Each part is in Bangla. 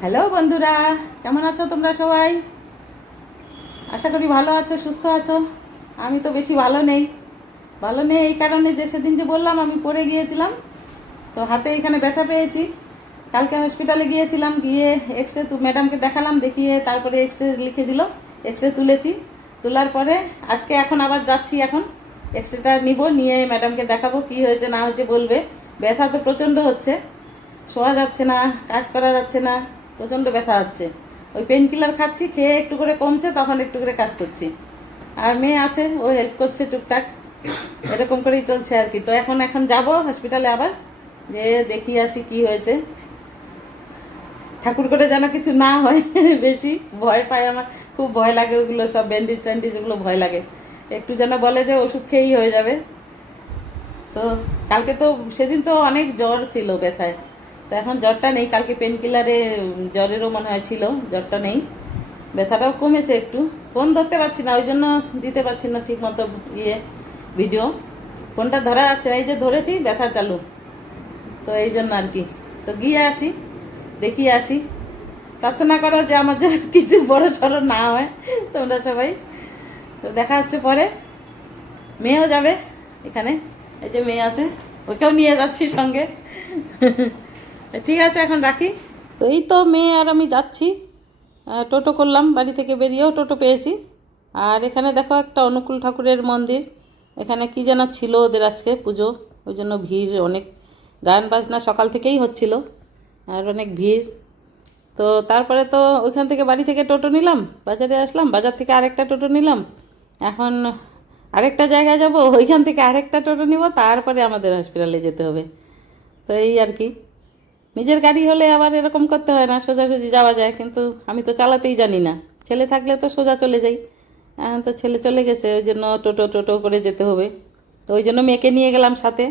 হ্যালো বন্ধুরা, কেমন আছো তোমরা সবাই? আশা করি ভালো আছো, সুস্থ আছো। আমি তো বেশি ভালো নেই। ভালো নেই এই কারণে যে সেদিন যে বললাম, আমি পড়ে গিয়েছিলাম। তো হাতে এখানে ব্যথা পেয়েছি। কালকে হসপিটালে গিয়েছিলাম, গিয়ে এক্স রে ম্যাডামকে দেখালাম, দেখিয়ে তারপরে এক্স রে লিখে দিল। এক্স রে তুলেছি। তোলার পরে আজকে এখন আবার যাচ্ছি এখন। এক্স রেটা নিব, নিয়ে ম্যাডামকে দেখাবো কি হয়েছে, না হয়েছে বলবে। ব্যথা তো প্রচণ্ড হচ্ছে। শোয়া যাচ্ছে না, কাজ করা যাচ্ছে না। প্রচণ্ড ব্যথা হচ্ছে। ওই পেন কিলার খাচ্ছি, খেয়ে একটু করে কমছে, তখন একটু করে কাজ করছি। আর মেয়ে আছে, ও হেল্প করছে টুকটাক। এরকম করেই চলছে আর কি। তো এখন এখন যাব হসপিটালে আবার যে দেখি আসি কি হয়েছে। ঠাকুর করে যেন কিছু না হয়, বেশি ভয় পায় আমার। খুব ভয় লাগে ওগুলো সব ব্যান্ডেজ ট্যান্ডেজ ওগুলো ভয় লাগে। একটু যেন বলে যে ওষুধ খেয়েই হয়ে যাবে। তো কালকে তো, সেদিন তো অনেক জ্বর ছিল ব্যথায়। তো এখন জ্বরটা নেই, কালকে পেন কিলারে জ্বরেরও মনে হয় ছিল, জ্বরটা নেই। ব্যথাটাও কমেছে একটু ফোন ধরতে পারছি না ওই জন্য দিতে পারছি না ঠিক মতো ইয়ে ভিডিও ফোনটা ধরা যাচ্ছে না, এই যে ধরেছি, ব্যথা চালু। তো এই জন্য আর কি। তো গিয়ে আসি দেখিয়ে আসি। প্রার্থনা করো যে আমার যেন কিছু বড় সড়ো না হয়, তোমরা সবাই। তো দেখা হচ্ছে পরে। মেয়েও যাবে এখানে, এই যে মেয়ে আছে, ওকেও নিয়ে যাচ্ছি সঙ্গে। ঠিক আছে, এখন রাখি। তো এই তো মেয়ে আর আমি যাচ্ছি। টোটো করলাম, বাড়ি থেকে বেরিয়েও টোটো পেয়েছি। আর এখানে দেখো একটা অনুকূল ঠাকুরের মন্দির। এখানে কি যেন ছিল ওদের আজকে পুজো। ওই জন্য ভিড়, অনেক গান বাজনা সকাল থেকেই হচ্ছিল। আর অনেক ভিড়। তো তারপরে তো ওইখান থেকে বাড়ি থেকে টোটো নিলাম, বাজারে আসলাম, বাজার থেকে আরেকটা টোটো নিলাম। এখন আরেকটা জায়গায় যাব, ওইখান থেকে আরেকটা টোটো নিব, তারপরে আমাদের হসপিটালে যেতে হবে। তো এই আর কি। নিজের গাড়ি হলে আবার এরকম করতে হয় না, সোজাসুজি যাওয়া যায়, কিন্তু আমি তো চালাতেই জানি না। ছেলে থাকলে তো সোজা চলে যাই। এখন তো ছেলে চলে গেছে, ওই জন্য টোটো টোটো করে যেতে হবে। তো ওই জন্য মেয়েকে নিয়ে গেলাম সাথে।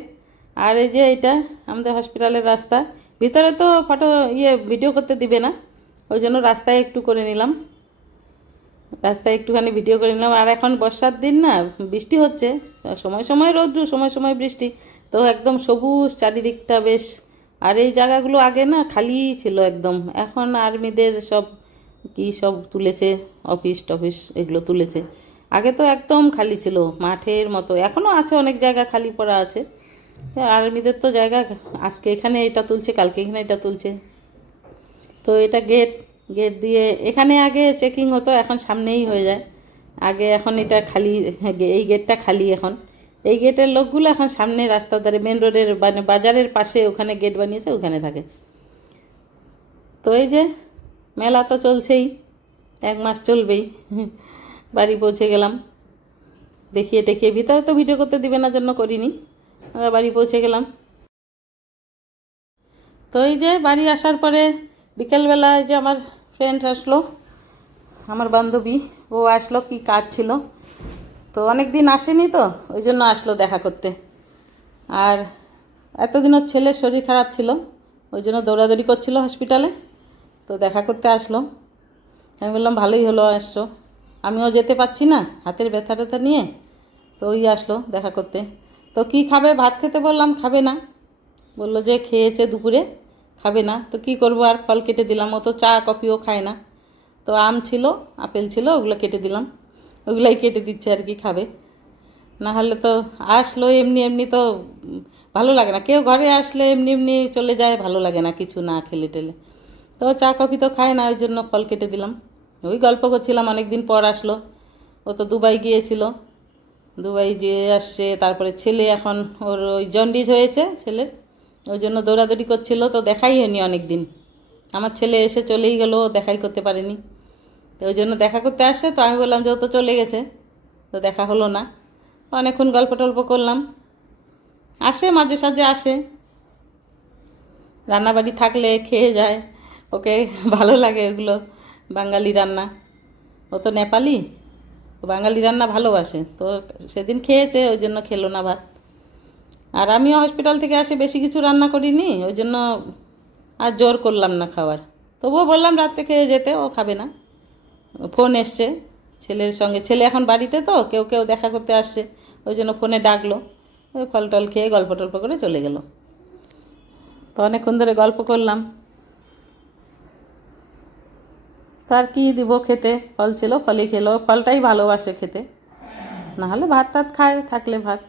আর এই যে এটা, আমাদের হসপিটালের রাস্তা। ভিতরে তো ফটো ইয়ে ভিডিও করতে দিবে না। ওই জন্য রাস্তায় একটু করে নিলাম। রাস্তায় একটুখানি ভিডিও করে নিলাম। আর এখন বর্ষার দিন না, বৃষ্টি হচ্ছে। সময় সময় রৌদ্র, সময় সময় বৃষ্টি। তো একদম সবুজ চারিদিকটা বেশ আর এই জায়গাগুলো আগে না খালি ছিল একদম। এখন আর্মিদের সব কি সব তুলেছে, অফিস টফিস এগুলো তুলেছে। আগে তো একদম খালি ছিল, মাঠের মতো। এখনও আছে অনেক জায়গা খালি পড়া আছে। আর্মিদের তো জায়গা, আজকে এখানে এটা তুলছে, কালকে এখানে এটা তুলছে। তো এটা গেট গেট দিয়ে এখানে আগে চেকিং হতো, এখন সামনেই হয়ে যায়। আগে এখন এটা খালি, এই গেটটা খালি এখন। এই গেটের লোকগুলো এখন সামনে রাস্তার ধারে মেন রোডের মানে বাজারের পাশে ওখানে গেট বানিয়েছে, ওখানে থাকে। তো এই যে মেলা তো চলছেই, এক মাস চলবেই, বাড়ি পৌঁছে গেলাম। দেখিয়ে দেখিয়ে ভিতরে তো ভিডিও করতে দিবে না, জন্য করিনি। আমরা বাড়ি পৌঁছে গেলাম। তো এই যে বাড়ি আসার পরে বিকেলবেলা যে আমার ফ্রেন্ড আসলো, আমার বান্ধবী, ও আসলো কি কাজ ছিল। তো অনেক দিন আসেনি তো, ওই জন্য আসলো দেখা করতে। আর এতদিন ওর ছেলের শরীর খারাপ ছিল, ওই জন্য দৌড়াদৌড়ি করছিল হসপিটালে তো দেখা করতে আসলো। আমি বললাম, ভালোই হলো, আসছো। আমিও যেতে পারছি না, হাতের ব্যথা ট্যাথা নিয়ে, তো ওই আসলো দেখা করতে। তো কি খাবে? ভাত খেতে বললাম, খাবে না। বলল যে খেয়েছে দুপুরে, খাবে না। তো কি করব, আর ফল কেটে দিলাম। ও তো চা, কফিও খায় না। তো আম ছিল, আপেল ছিল, ওগুলো কেটে দিলাম। ওগুলাই কেটে দিচ্ছে আর কি খাবে। না হলে তো আসলো এমনি এমনি তো ভালো লাগে না। কেউ ঘরে আসলে এমনি এমনি চলে যায়, ভালো লাগে না কিছু না খেলে টেলে। তো চা কফি তো খায় না, ওই জন্য ফল কেটে দিলাম। ওই গল্প করছিলাম অনেক দিন পর আসলো। ও তো দুবাই গিয়েছিল। দুবাই যেয়ে আসছে, তারপরে ছেলে এখন ওর ওই জন্ডিস হয়েছে ছেলের। ওই জন্য দৌড়াদৌড়ি করছিল, তো দেখাই হয়নি অনেক দিন আমার ছেলে এসে চলেই গেল দেখাই করতে পারেনি। তো ওই জন্য দেখা করতে আসছে, তো আমি বললাম যে ও তো চলে গেছে, তো দেখা হলো না। অনেকক্ষণ গল্প টল্প করলাম। আসে, মাঝে সাঝে আসে। রান্নাবাড়ি থাকলে খেয়ে যায়, ওকে ভালো লাগে ওগুলো বাঙালি রান্না। ও তো নেপালি, ও বাঙালি রান্না ভালোবাসে, তো সেদিন খেয়েছে, ওই জন্য খেলো না ভাত। আর আমিও হসপিটাল থেকে আসে, বেশি কিছু রান্না করিনি, ওই জন্য আর জোর করলাম না খাওয়ার। তবুও বললাম রাত্রে খেয়ে যেতে, ও খাবে না। ফোন এসছে ছেলের সঙ্গে। ছেলে এখন বাড়িতে তো, কেউ কেউ দেখা করতে আসছে। ওই জন্য ফোনে ডাকলো। ওই ফল টল খেয়ে গল্প টল্প করে চলে গেল। তো অনেকক্ষণ ধরে গল্প করলাম। তার কী দিব খেতে? ফল ছিল, ফলই খেলো। ফলটাই ভালোবাসে খেতে। নাহলে ভাত টাত খায়, থাকলে ভাত।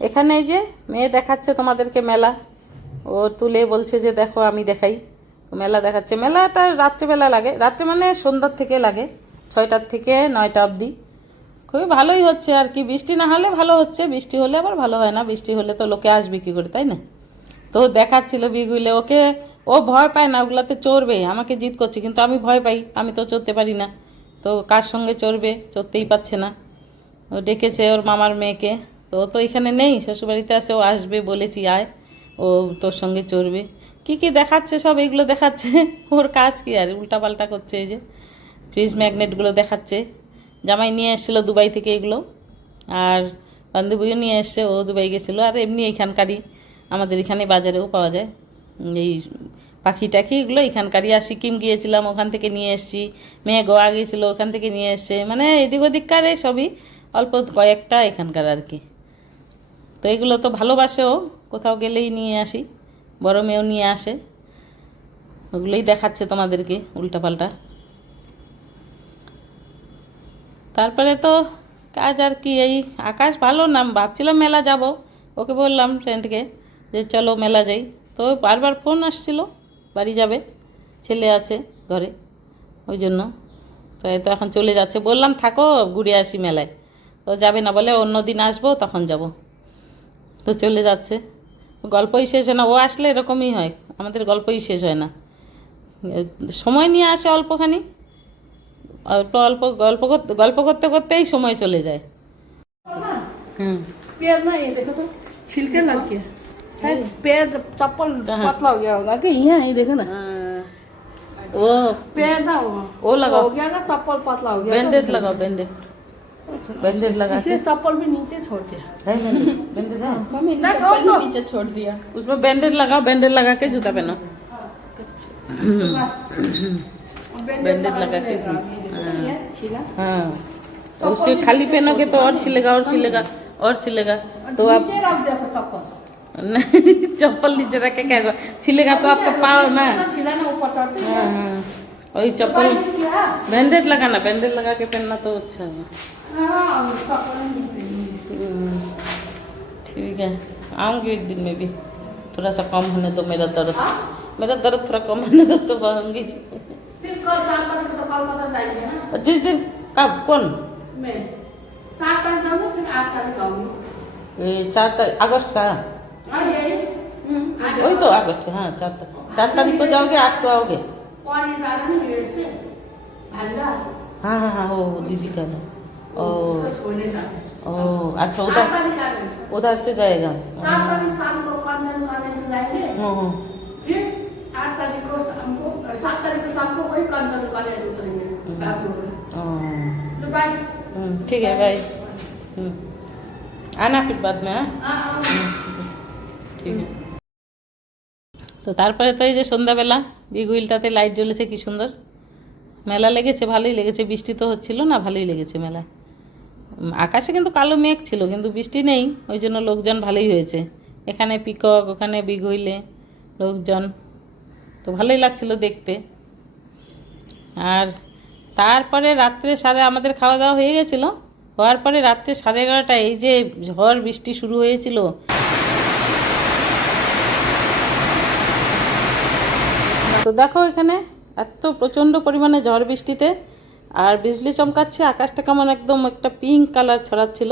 এখানে এই যে মেয়ে দেখাচ্ছে তোমাদেরকে মেলা। ও তুলে বলছে যে, দেখো, আমি দেখাই। মেলা দেখাচ্ছে। মেলাটা রাত্রেবেলা লাগে। রাত্রে মানে সন্ধ্যার থেকে লাগে। ছয়টার থেকে নয়টা অবধি। খুবই ভালোই হচ্ছে আর কি। বৃষ্টি না হলে ভালো হচ্ছে। বৃষ্টি হলে আবার ভালো হয় না। বৃষ্টি হলে তো লোকে আসবে কী করে, তাই না? তো দেখাচ্ছিল বিগুলে ওকে, ও ভয় পায় না, ওগুলাতে চড়বে। আমাকে জিদ করছে, কিন্তু আমি ভয় পাই। আমি তো চড়তে পারি না। তো কার সঙ্গে চড়বে? চড়তেই পারছে না। ও ডেকেছে ওর মামার মেয়েকে। তো ও তো এখানে নেই, শ্বশুরবাড়িতে আসে ও আসবে বলেছি, আয়। ও তোর সঙ্গে চড়বে। কি কি দেখাচ্ছে সব, এগুলো দেখাচ্ছে। ওর কাজ কি আর, উল্টাপাল্টা করছে এই যে। ফ্রিজ ম্যাগনেটগুলো দেখাচ্ছে। জামাই নিয়ে এসেছিল দুবাই থেকে এগুলো। আর বান্ধবীও নিয়ে এসছে, ও দুবাই গেছিল। আর এমনি এখানকারই আমাদের এখানে বাজারেও পাওয়া যায়। এই পাখি টাখি এগুলো এখানকারই আর সিকিম গিয়েছিলাম, ওখান থেকে নিয়ে এসেছি। মেয়ে গোয়া গিয়েছিল ওখান থেকে নিয়ে এসছে। মানে এদিক ওদিককার সবই, অল্প কয়েকটা এখানকার আর কি। তো এগুলো তো ভালোবাসেও, কোথাও গেলেই নিয়ে আসি, বড় মেয়েও নিয়ে আসে। ওগুলোই দেখাচ্ছে তোমাদেরকে উল্টাপাল্টা। তারপরে তো কাজ আর কি, এই আকাশ ভালো না, ভাবছিলাম মেলা যাব। ওকে বললাম ফ্রেন্ডকে যে চলো মেলা যাই। তো বারবার ফোন আসছিল, বাড়ি যাবে, ছেলে আছে ঘরে, ওই জন্য। তো তো এখন চলে যাচ্ছে। বললাম, থাকো, ঘুরে আসি মেলায়। তো যাবে না বলে অন্য দিন আসব, তখন যাব। তো চলে যাচ্ছে গল্পই শেষ হয় না ও আসলে এরকমই হয় আমাদের গল্পই শেষ হয় না এ, সময় নিয়ে আসে অল্পখানি অল্প অল্প গল্প করতে গল্প করতে করতেই সময় চলে যায় হুম पैर ना ये देखो तो छिलके लग गया शायद पैर चप्पल कहाँ? पतला हो गया होगा कि यहाँ ये देखो ना वो पैर ना वो लगाओ। हो गया ना चप्पल पतला हो गया बैंडेज लगाओ बैंडेज बैंडेज लगा के। चप्पल भी नीचे छोड़ दिया है बैंडेज बैंडेज है। मम्मी ना, चप्पल दो। नीचे छोड़ दिया। उसमें बैंडेज लगाओ बैंडेज लगा के जूता पहनो। बैंडेज लगा के। छिला हाँ। तो उसे खाली पहनोगे तो और छिलेगा और छिलेगा और छिलेगा। तो आप नीचे रख दिया चप्पल। नहीं चप्पल नीचे रख के क्या छिलेगा तो आपका पाव ना। छिला ना ऊपर चढ़ते हाँ। हाँ वही चप्पल बैंडेज लगाना बैंडेज लगा के पहनना तो अच्छा है। हाँ। हम्म, ठीक है आऊँगी एक दिन में भी। थोड़ा सा कम होने दो मेरा दर्द। मेरा दर्द थोड़ा कम होने दो तो आऊँगी फिर कल चार तारीख को तो और जिस दिन? कब? कौन? मैं। तारीख जाऊँगी फिर आठ तारीख आऊँगी। ये चार तारीख अगस्त का? हाँ वही तो अगस्त हाँ चार तारीख। चार तारीख को जाओगे आठ को आओगे? जा रहा यूएस से भांजा। हाँ हाँ हाँ वो दीदी का। ओ। छोड़ने ओ अच्छा उधर उधर से जाएगा। तो चार को करने से जाएँगे? हाँ, हाँ। आठ तारीख को शाम को सात तारीख को शाम को वही करने से उतरेंगे? हम्म। बाय तो हम्म, ठीक है बाय हम्म। आना फिर बाद में हाँ? हाँ ठीक है। তো তারপরে তো এই যে সন্ধ্যাবেলা বিগুইলটাতে লাইট জ্বলেছে, কি সুন্দর। মেলা লেগেছে, ভালোই লেগেছে, বৃষ্টি তো হচ্ছিল না, ভালোই লেগেছে মেলা। আকাশে কিন্তু কালো মেঘ ছিল, কিন্তু বৃষ্টি নেই, ওই জন্য লোকজন ভালোই হয়েছে। এখানে পিকক, ওখানে বিগুইলে লোকজন, তো ভালোই লাগছিল দেখতে। আর তারপরে রাত্রে সাড়ে, আমাদের খাওয়া দাওয়া হয়ে গেছিল। হওয়ার পরে রাত্রে সাড়ে এগারোটায় এই যে ঝড়, বৃষ্টি শুরু হয়েছিল তো দেখো এখানে এত প্রচণ্ড পরিমাণে ঝড় বৃষ্টিতে, আর বিজলি চমকাচ্ছে, আকাশটা কেমন একদম একটা পিঙ্ক কালার ছড়াচ্ছিল।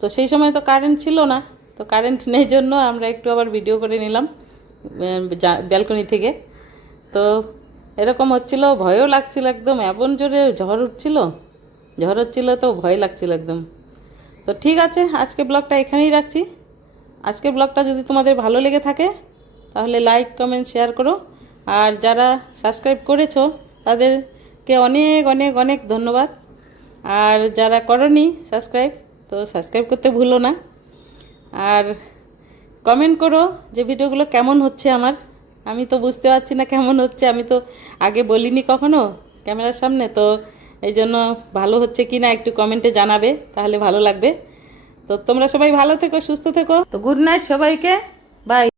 তো সেই সময় তো কারেন্ট ছিল না, তো কারেন্ট নেই জন্য আমরা একটু আবার ভিডিও করে নিলাম ব্যালকনি থেকে। তো এরকম হচ্ছিল, ভয়ও লাগছিল একদম, এমন জোরে ঝড় উঠছিল, ঝড় হচ্ছিল তো ভয় লাগছিল একদম। তো ঠিক আছে, আজকে ব্লগটা এখানেই রাখছি। আজকের ব্লগটা যদি তোমাদের ভালো লেগে থাকে, তাহলে লাইক কমেন্ট শেয়ার করো। আর যারা সাবস্ক্রাইব করেছ, তাদেরকে অনেক অনেক অনেক ধন্যবাদ। আর যারা করনি সাবস্ক্রাইব তো সাবস্ক্রাইব করতে ভুলো না। আর কমেন্ট করো যে ভিডিওগুলো কেমন হচ্ছে আমার। আমি তো বুঝতে পারছি না কেমন হচ্ছে। আমি তো আগে বলিনি কখনো ক্যামেরার সামনে, তো এই জন্য ভালো হচ্ছে কি না একটু কমেন্টে জানাবে, তাহলে ভালো লাগবে। তো তোমরা সবাই ভালো থেকো, সুস্থ থেকো। তো গুড নাইট সবাইকে। বাই